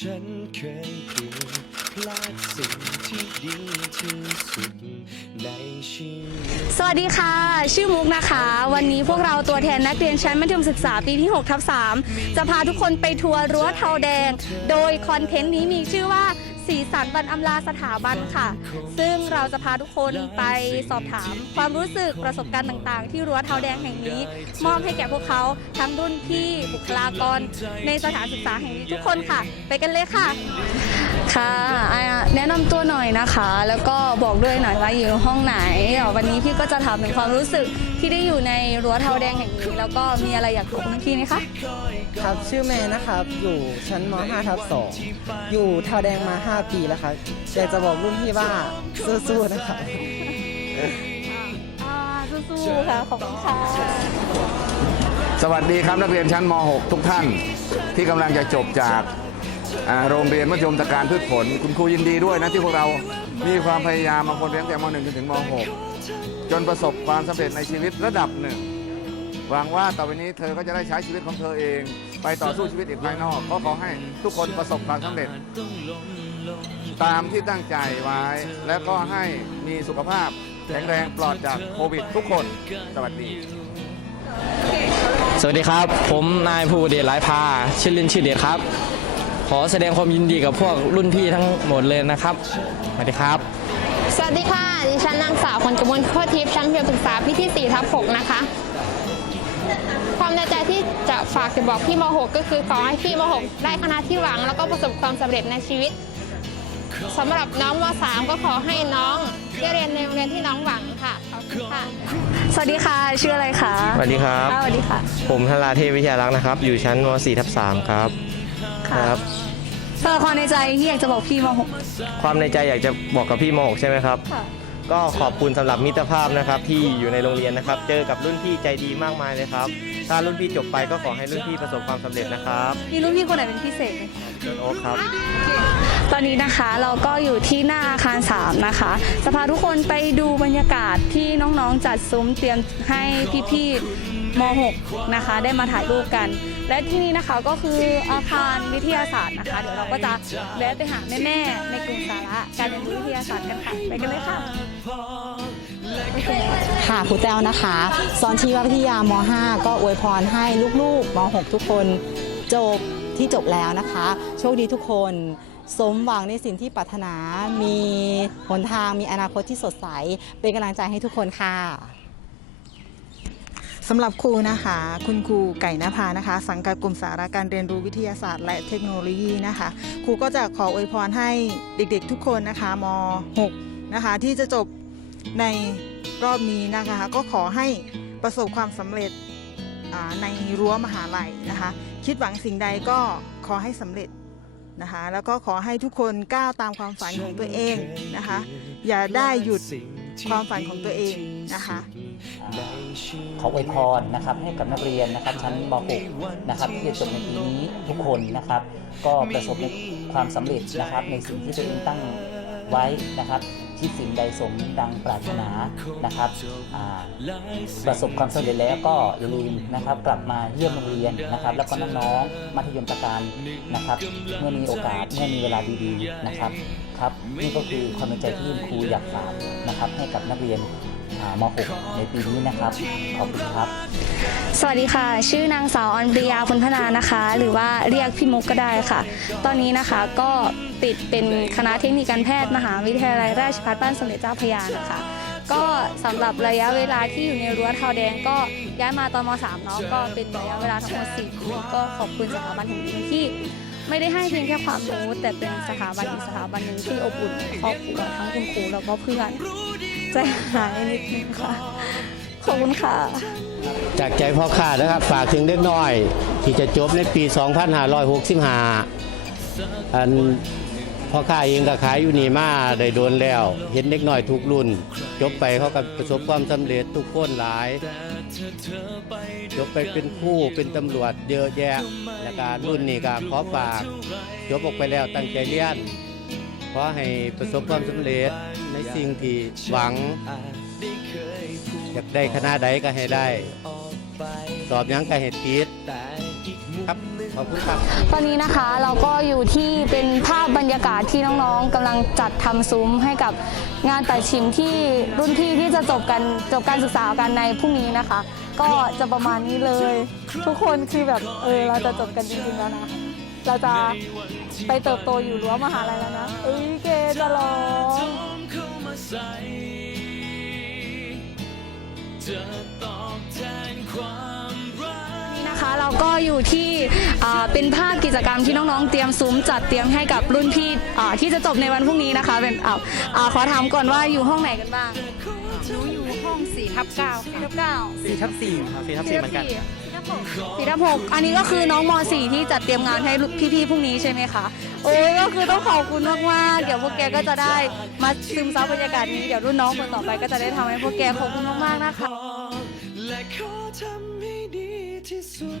ฉันเคยเกือบพลาดสิ่งที่ดีที่สุดในชีวิต สวัสดีค่ะ ชื่อมุกนะคะ วันนี้พวกเราตัวแทนนักเรียนชั้นมัธยมศึกษาปีที่6ทับ3จะพาทุกคนไปทัวร์รั้วเทาแดง โดยคอนเทนต์นี้มีชื่อว่า สีสันวันอำลาสถาบันค่ะ ซึ่งเราจะพาทุกคนไปสอบถาม ความรู้สึกประสบการณ์ต่างๆ ที่รั้วเทาแดงแห่งนี้ มอบให้แก่พวกเขาทั้งรุ่นพี่บุคลากร ในสถานศึกษาแห่งนี้ทุกคนค่ะ ไปกันเลยค่ะ ค่ะ แนะนำตัวหน่อยนะคะ แล้วก็บอกด้วยหน่อยว่าอยู่ห้องไหนเดี๋ยววันนี้พี่ก็จะถามถึงความรู้สึกที่ได้อยู่ในรั้วเทาแดงแห่งนี้ แล้วก็มีอะไรอยากบอกพี่ไหมคะ ครับชื่อแมนนะครับ อยู่ชั้นม .5 ทับ2อยู่เทาแดงมา 5 ปีแล้วครับอยากจะบอกรุ่นพี่ว่าสู้ๆนะครับ อ่าสู้ๆค่ะ ขอบคุณค่ะ สวัสดีครับนักเรียนชั้นม .6 ทุกท่านที่กำลังจะจบจาก อ่าโรงเรียนมัธยมตะการพืชผล คุณครูยินดีด้วยนะที่พวกเรา มีความพยายามบางคนเรียนตั้งแต่ม .1 จนถึงม .6 จนประสบความสำเร็จในชีวิตระดับหนึ่งหวังว่าต่อไปนี้เธอก็จะได้ใช้ชีวิตของเธอเอง ไปต่อสู้ชีวิตอีกภายนอกก็ขอให้ทุกคนประสบความสำเร็จ ตามที่ตั้งใจไว้ แล้วก็ให้มีสุขภาพแข็งแรงปลอดจากโควิดทุกคน สวัสดี สวัสดีครับ ผมนายภูเดชหลายพาชื่อเล่นชื่อเดชครับ ขอแสดงความยินดีกับพวกรุ่นพี่ทั้งหมดเลยนะครับสวัสดีครับ สวัสดีค่ะ ดิฉันนางสาวคนกมลโคตรทิพย์ชั้นมัธยมศึกษาปีที่4ทับ6นะคะ ความในใจที่จะฝากจะบอกพี่ม .6 ก็คือขอให้พี่ม .6 ได้คณะที่หวัง แล้วก็ประสบความสำเร็จในชีวิตสำหรับน้องม .3 ก็ขอให้น้องได้เรียนในโรงเรียนที่น้องหวังค่ะขอบคุณค่ะ สวัสดีค่ะ ชื่ออะไรคะสวัสดีครับะสวัสดีค่ะ ผมธราเทพวิทยารักษ์นะครับ อยู่ชั้นม .4 ทับ3ครับ ครับเธอความในใจที่อยากจะบอกพี่มหกความในใจอยากจะบอกกับพี่ม .6 ใช่ไหมครับ ค่ะ ก็ขอบคุณสำหรับมิตรภาพนะครับที่อยู่ในโรงเรียนนะครับ เจอกับรุ่นพี่ใจดีมากมายเลยครับ ถ้ารุ่นพี่จบไปก็ขอให้รุ่นพี่ประสบความสำเร็จนะครับมีรุ่นพี่คนไหนเป็นพิเศษไหม เชิญโอ๊คครับ ตอนนี้นะคะเราก็อยู่ที่หน้าอาคาร 3 นะคะ จะพาทุกคนไปดูบรรยากาศที่น้องๆจัดซุ้มเตรียมให้พี่ๆม .6 นะคะ ได้มาถ่ายรูปกัน และที่นี่นะคะก็คืออาคารวิทยาศาสตร์นะคะ เดี๋ยวเราก็จะแวะไปหาแม่ๆในกลุ่มสาระการเรียนรู้วิทยาศาสตร์กันค่ะไปกันเลยค่ะค่ะครูแต้วนะคะสอนชีววิทยาม .5 ก็อวยพรให้ลูกๆม .6 ทุกคนจบที่จบแล้วนะคะ โชคดีทุกคน สมหวังในสิ่งที่ปรารถนา มีหนทาง มีอนาคตที่สดใส เป็นกำลังใจให้ทุกคนค่ะสำหรับครูนะคะ คุณครูไก่นภานะคะ สังกัดกลุ่มสาระการเรียนรู้วิทยาศาสตร์ และเทคโนโลยีนะคะ ครูก็จะขออวยพรให้เด็กๆทุกคนนะคะม .6 นะคะที่จะจบในรอบนี้นะคะ ก็ขอให้ประสบความสำเร็จในรั้วมหาลัยนะคะ คิดหวังสิ่งใดก็ขอให้สำเร็จ นะคะ แล้วก็ขอให้ทุกคนก้าวตามความฝันของตัวเองนะคะ อย่าได้หยุดความฝันของตัวเองนะคะขออวยพรนะครับให้กับนักเรียนนะครับชั้นม .6 นะครับที่จะจบในปีนี้ทุกคนนะครับ ก็ประสบในความสำเร็จนะครับในสิ่งที่ตัวเองตั้งไว้นะครับ คิดสิ่งใดสมดังปรารถนานะครับประสบความสำเร็จแล้วก็อย่าลืมนะครับ กลับมาเยี่ยมโรงเรียนนะครับ แล้วก็น้องๆมัธยมตะการนะครับ เมื่อมีโอกาสเมื่อมีเวลาดีๆนะครับครับนี่ก็คือความในใจที่คุณครูอยากฝากนะครับ ให้กับนักเรียน ม .6 ในปีนี้นะครับขอบคุณครับ สวัสดีค่ะ ชื่อนางสาวออนปริยาพุนพนานะคะ หรือว่าเรียกพี่มุกก็ได้ค่ะ ตอนนี้นะคะก็ติดเป็นคณะเทคนิคการแพทย์มหาวิทยาลัยราชภัฏบ้านสมเด็จเจ้าพระยานะคะ ก็สำหรับระยะเวลาที่อยู่ในรั้วทาวแดงก็ย้ายมาตอนม .3 เนาะก็เป็นระยะเวลาทั้งหมด4ปีก็ขอบคุณสถาบันแห่งนี้ที่ไม่ได้ให้เพียงแค่ความรู้แต่เป็นสถาบันอีกสถาบันหนึ่งที่อบอุ่นครอบครัวทั้งคุณครูแล้วก็เพื่อน ใจหายนิดนึงค่ะ ขอบคุณค่ะ จากใจพ่อข้านะครับฝากถึงเด็กน้อย ที่จะจบในปี 2565 อันพ่อข้าเองก็ขายอยู่นี่มาได้โดนแล้ว เห็นเด็กน้อยทุกรุ่น จบไปเขาก็ประสบความสำเร็จทุกคนหลาย จบไปเป็นคู่เป็นตำรวจเยอะแยะและการรุ่นนี้ก็ขอฝาก จบออกไปแล้วตั้งใจเรียน ขอให้ประสบความสำเร็จในสิ่งที่หวัง อยากได้คณะใดก็ให้ได้ สอบยังก็ให้ติดครับขอบคุณครับตอนนี้นะคะเราก็อยู่ที่เป็นภาพบรรยากาศที่น้องๆกำลังจัดทำซุ้มให้กับงานแต่ชิมที่รุ่นพี่ที่จะจบกันจบการศึกษากันในพรุ่งนี้นะคะ ก็จะประมาณนี้เลย ทุกคนคือแบบเออเราจะจบกันจริงๆแล้วนะ เราจะไปเติบโตอยู่รั้วมหาลัยแล้วนะเอ้ยเกดจะร้องเข้ามาใส่จะตอบแทนความรักนี่นะคะเราก็อยู่ที่อ่าเป็นภาพกิจกรรมที่น้องๆ เตรียมซุ้มจัดเตรียมให้กับรุ่นพี่อ่าที่จะจบในวันพรุ่งนี้นะคะเป็นอ่าอ่าขอถามก่อนว่าอยู่ห้องไหนกันบ้างหนูอยู่ห้อง4ทับ9 4ทับ9สี่ทับสี่ครับสี่ทับสี่เหมือนกัน สี่ทับหกอันนี้ก็คือน้องม .4 ที่จัดเตรียมงานให้พี่ๆพรุ่งนี้ใช่ไหมคะ โอ้ยก็คือต้องขอบคุณมากๆ เดี๋ยวพวกแกก็จะได้มาซึมซับบรรยากาศนี้ เดี๋ยวรุ่นน้องคนต่อไปก็จะได้ทำให้พวกแกขอบคุณมากๆนะคะและขอทำให้ดีที่สุด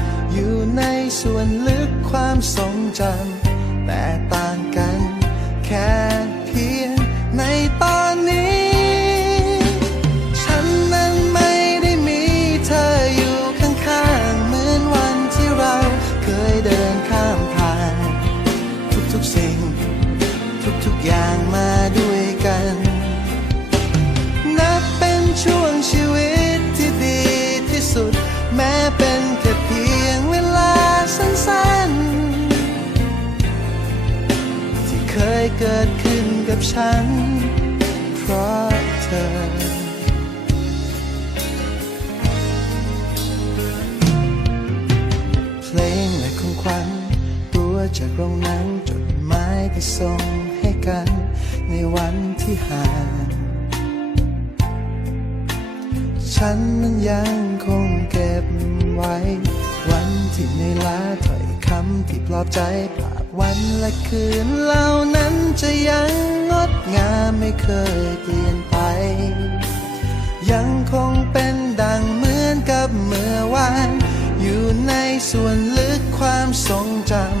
อยู่ในส่วนลึกความทรงจำแต่ต่างกันแค่เพียงในตอนนี้ ฉันนั้นไม่ได้มีเธออยู่ข้างๆ เหมือนวันที่เราเคยเดินข้ามผ่าน ทุกๆสิ่ง ทุกๆอย่างมาด้วยกัน นับเป็นช่วงชี เกิดขึ้นกับฉัน เพราะเธอ เพลงและของขวัญตัวจากโรงนังจดหมายที่ส่งให้กัน ในวันที่ห่างฉันนั้นยังคงเก็บไว้ วันที่ในอยล้าถอยำที่ปลอบใจภาพวันและคืนเหล่านั้นจะยังงดงามไม่เคยเปลี่ยนไป ยังคงเป็นดังเหมือนกับเมื่อวาน อยู่ในส่วนลึกความทรงจำ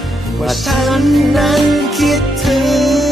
ว่าฉันนั้นคิดถึง